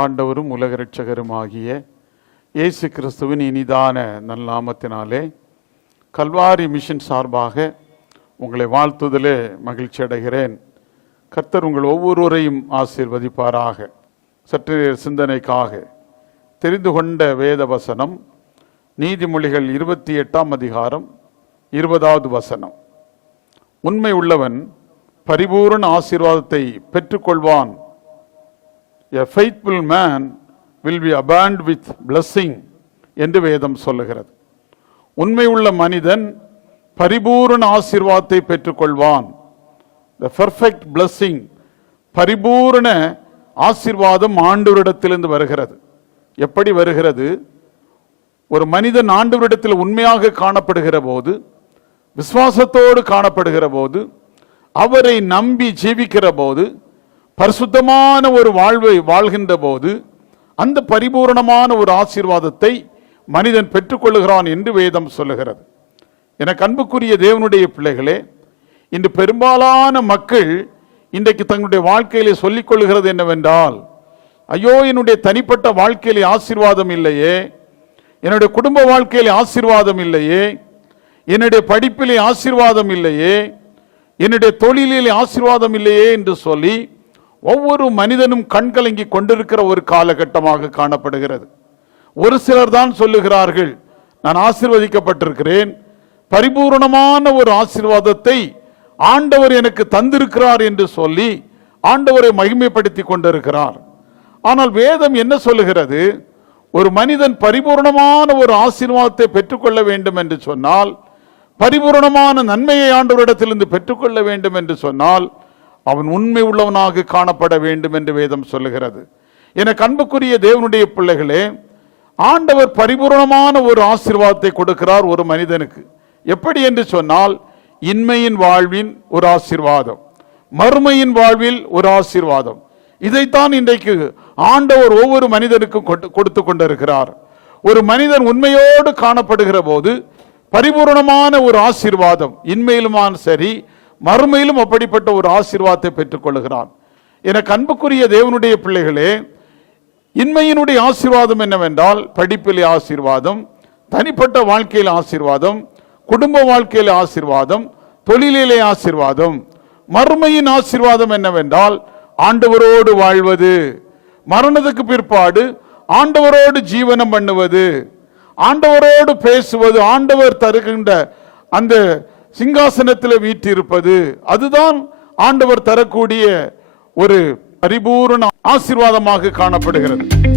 ஆண்டவரும் உலக இரட்சகருமாகிய இயேசு கிறிஸ்துவின் இனிதான நல்நாமத்தினாலே கல்வாரி மிஷன் சார்பாக உங்களை வாழ்த்துதலே மகிழ்ச்சி அடைகிறேன். கர்த்தர் உங்கள் ஒவ்வொருவரையும் ஆசீர்வதிப்பாராக. சற்று சிந்தனைக்காக தெரிந்து கொண்ட வேத வசனம் நீதிமொழிகள் 28ஆம் அதிகாரம் 20வது வசனம். உண்மை உள்ளவன் பரிபூரண ஆசீர்வாதத்தை பெற்றுக்கொள்வான். A faithful man will be abundant with blessing என்று வேதம் சொல்லுகிறது. உண்மை உள்ள மனிதன் பரிபூரண ஆசீர்வாதத்தை பெற்றுக்கொள்வான். The perfect blessing, பரிபூரண ஆசீர்வாதம் ஆண்டவரிடத்திலிருந்து வருகிறது. எப்படி வருகிறது? ஒரு மனிதன் ஆண்டவரிடத்தில் உண்மையாக காணப்படுகிற போது, விசுவாசத்தோடு காணப்படுகிற போது, அவரை நம்பி ஜீவிக்கிற போது, பரிசுத்தமான ஒரு வாழ்வை வாழ்கின்ற போது அந்த பரிபூரணமான ஒரு ஆசீர்வாதத்தை மனிதன் பெற்றுக்கொள்கிறான் என்று வேதம் சொல்லுகிறது. எனக்கு அன்புக்குரிய தேவனுடைய பிள்ளைகளே, இன்று பெரும்பாலான மக்கள் இன்றைக்கு தங்களுடைய வாழ்க்கையிலே சொல்லிக் கொள்கிறது என்னவென்றால், ஐயோ என்னுடைய தனிப்பட்ட வாழ்க்கையிலே ஆசீர்வாதம் இல்லையே, என்னுடைய குடும்ப வாழ்க்கையிலே ஆசீர்வாதம் இல்லையே, என்னுடைய படிப்பிலே ஆசீர்வாதம் இல்லையே, என்னுடைய தொழிலிலே ஆசீர்வாதம் இல்லையே என்று சொல்லி ஒவ்வொரு மனிதனும் கண்கலங்கி கொண்டிருக்கிற ஒரு காலகட்டமாக காணப்படுகிறது. ஒரு சிலர் தான் சொல்லுகிறார்கள், நான் ஆசீர்வதிக்கப்பட்டிருக்கிறேன், பரிபூர்ணமான ஒரு ஆசீர்வாதத்தை ஆண்டவர் எனக்கு தந்திருக்கிறார் என்று சொல்லி ஆண்டவரை மகிமைப்படுத்தி கொண்டிருக்கிறார். ஆனால் வேதம் என்ன சொல்லுகிறது? ஒரு மனிதன் பரிபூர்ணமான ஒரு ஆசீர்வாதத்தை பெற்றுக்கொள்ள வேண்டும் என்று சொன்னால், பரிபூர்ணமான நன்மையை ஆண்டவரிடத்திலிருந்து பெற்றுக்கொள்ள வேண்டும் என்று சொன்னால், அவன் உண்மை உள்ளவனாக காணப்பட வேண்டும் என்று வேதம் சொல்லுகிறது. எனக்கு அன்புக்குரிய தேவனுடைய பிள்ளைகளே, ஆண்டவர் பரிபூர்ணமான ஒரு ஆசீர்வாதத்தை கொடுக்கிறார் ஒரு மனிதனுக்கு. எப்படி என்று சொன்னால், இன்மையின் வாழ்வின் ஒரு ஆசீர்வாதம், மறுமையின் வாழ்வில் ஒரு ஆசீர்வாதம். இதைத்தான் இன்றைக்கு ஆண்டவர் ஒவ்வொரு மனிதனுக்கும் கொடுத்து கொண்டிருக்கிறார். ஒரு மனிதன் உண்மையோடு காணப்படுகிற போது பரிபூர்ணமான ஒரு ஆசீர்வாதம், இன்மையிலுமான சரி மறுமையிலும் அப்படிப்பட்ட ஒரு ஆசீர்வாதத்தை பெற்றுக் கொள்கிறான். எனக்கு அன்புக்குரிய தேவனுடைய பிள்ளைகளே, இன்மையினுடைய ஆசீர்வாதம் என்னவென்றால், படிப்பிலே ஆசீர்வாதம், தனிப்பட்ட வாழ்க்கையில் ஆசீர்வாதம், குடும்ப வாழ்க்கையில் ஆசீர்வாதம், தொழிலிலே ஆசீர்வாதம். மறுமையின் ஆசீர்வாதம் என்னவென்றால், ஆண்டவரோடு வாழ்வது, மரணத்துக்கு பிற்பாடு ஆண்டவரோடு ஜீவனம் பண்ணுவது, ஆண்டவரோடு பேசுவது, ஆண்டவர் தருகின்ற அந்த சிங்காசனத்தில் வீற்றிருப்பது. அதுதான் ஆண்டவர் தரக்கூடிய ஒரு பரிபூரண ஆசீர்வாதமாக காணப்படுகிறது.